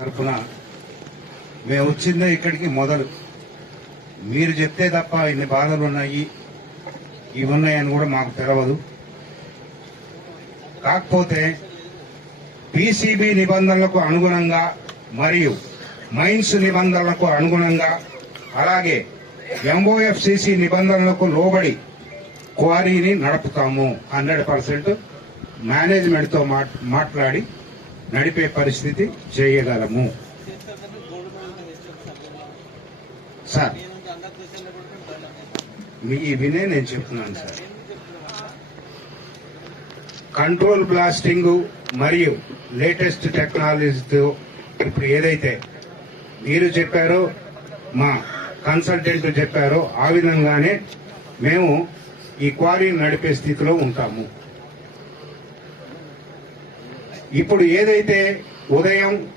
తరఫున మేము వచ్చిందే ఇక్కడికి మొదలు. మీరు చెప్తే తప్ప ఇన్ని బాధలు ఉన్నాయి ఇవి ఉన్నాయని కూడా మాకు తెలవదు. కాకపోతే పీసీబీ నిబంధనలకు అనుగుణంగా మరియు మైన్స్ నిబంధనలకు అనుగుణంగా అలాగే ఎంఓఎఫ్సిసి నిబంధనలకు లోబడి క్వారీని నడుపుతాము హండ్రెడ్ పర్సెంట్ మేనేజ్మెంట్తో మాట్లాడి నడిపే పరిస్థితి చేయగలము. సార్ మీ వినే నేను చెప్తున్నాను సార్. కంట్రోల్ బ్లాస్టింగ్ మరియు లేటెస్ట్ టెక్నాలజీతో ఇప్పుడు ఏదైతే మీరు చెప్పారో మా కన్సల్టెంట్ చెప్పారో ఆ విధంగానే మేము ఈ క్వారీ నడిపే స్థితిలో ఉంటాము. ఇప్పుడు ఏదైతే ఉదయం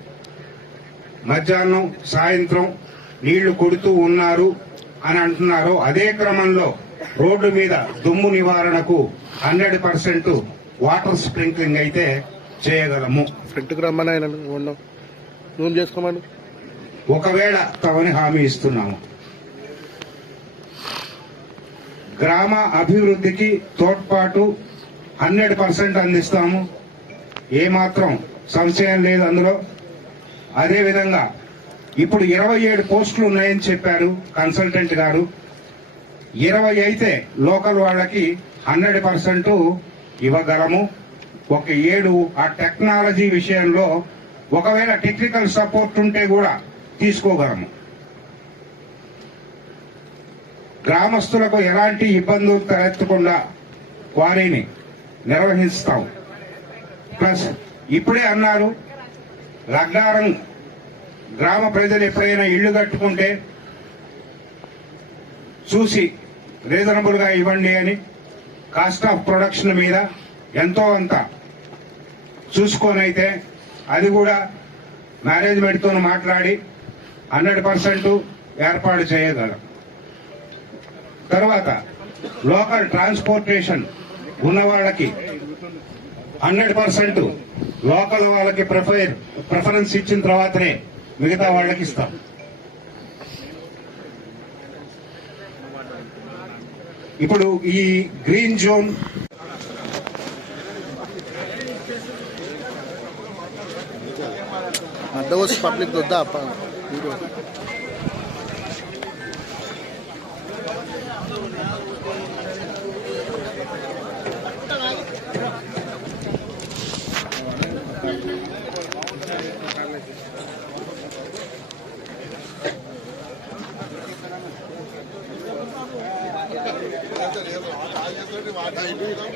మధ్యాహ్నం సాయంత్రం నీళ్ళు కొడుతూ ఉన్నారు అని అంటున్నారో అదే క్రమంలో రోడ్డు మీద దుమ్ము నివారణకు హండ్రెడ్ పర్సెంట్ వాటర్ స్ప్రింక్లింగ్ అయితే చేయగలము. చేసుకోమని ఒకవేళ తమని హామీ ఇస్తున్నాము. గ్రామ అభివృద్ధికి తోడ్పాటు హండ్రెడ్ పర్సెంట్ అందిస్తాము. ఏమాత్రం సంశయం లేదు అందులో. అదే విధంగా ఇప్పుడు ఇరవై ఏడు పోస్టులు ఉన్నాయని చెప్పారు కన్సల్టెంట్ గారు. ఇరవై అయితే లోకల్ వాళ్ళకి హండ్రెడ్ పర్సెంట్ ఇవ్వగలము. ఒక ఏడు ఆ టెక్నాలజీ విషయంలో ఒకవేళ టెక్నికల్ సపోర్ట్ ఉంటే కూడా తీసుకోగలము. గ్రామస్తులకు ఎలాంటి ఇబ్బందులు తలెత్తకుండా క్వారీని నిర్వహిస్తాం ప్లస్ ఇప్పుడే అన్నారు లగ్నారం గ్రామ ప్రజలు ఎప్పుడైనా ఇళ్ళు కట్టుకుంటే చూసి రీజనబుల్గా ఇవ్వండి అని కాస్ట్ ఆఫ్ ప్రొడక్షన్ మీద ఎంతో అంత చూసుకొనైతే అది కూడా మేనేజ్మెంట్తో మాట్లాడి హండ్రెడ్ పర్సెంట్ ఏర్పాటు చేయగలం. తర్వాత లోకల్ ట్రాన్స్పోర్టేషన్ ఉన్న వాళ్ళకి హండ్రెడ్ పర్సెంట్ లోకల్ వాళ్ళకి ప్రిఫర్ ప్రిఫరెన్స్ ఇచ్చిన తర్వాతనే మిగతా వాళ్ళకి ఇస్తాం. ఇప్పుడు ఈ గ్రీన్ జోన్ పబ్లిక్ వద్దా? చేస్తున్నట్టు వాటి అయిపోయిందాం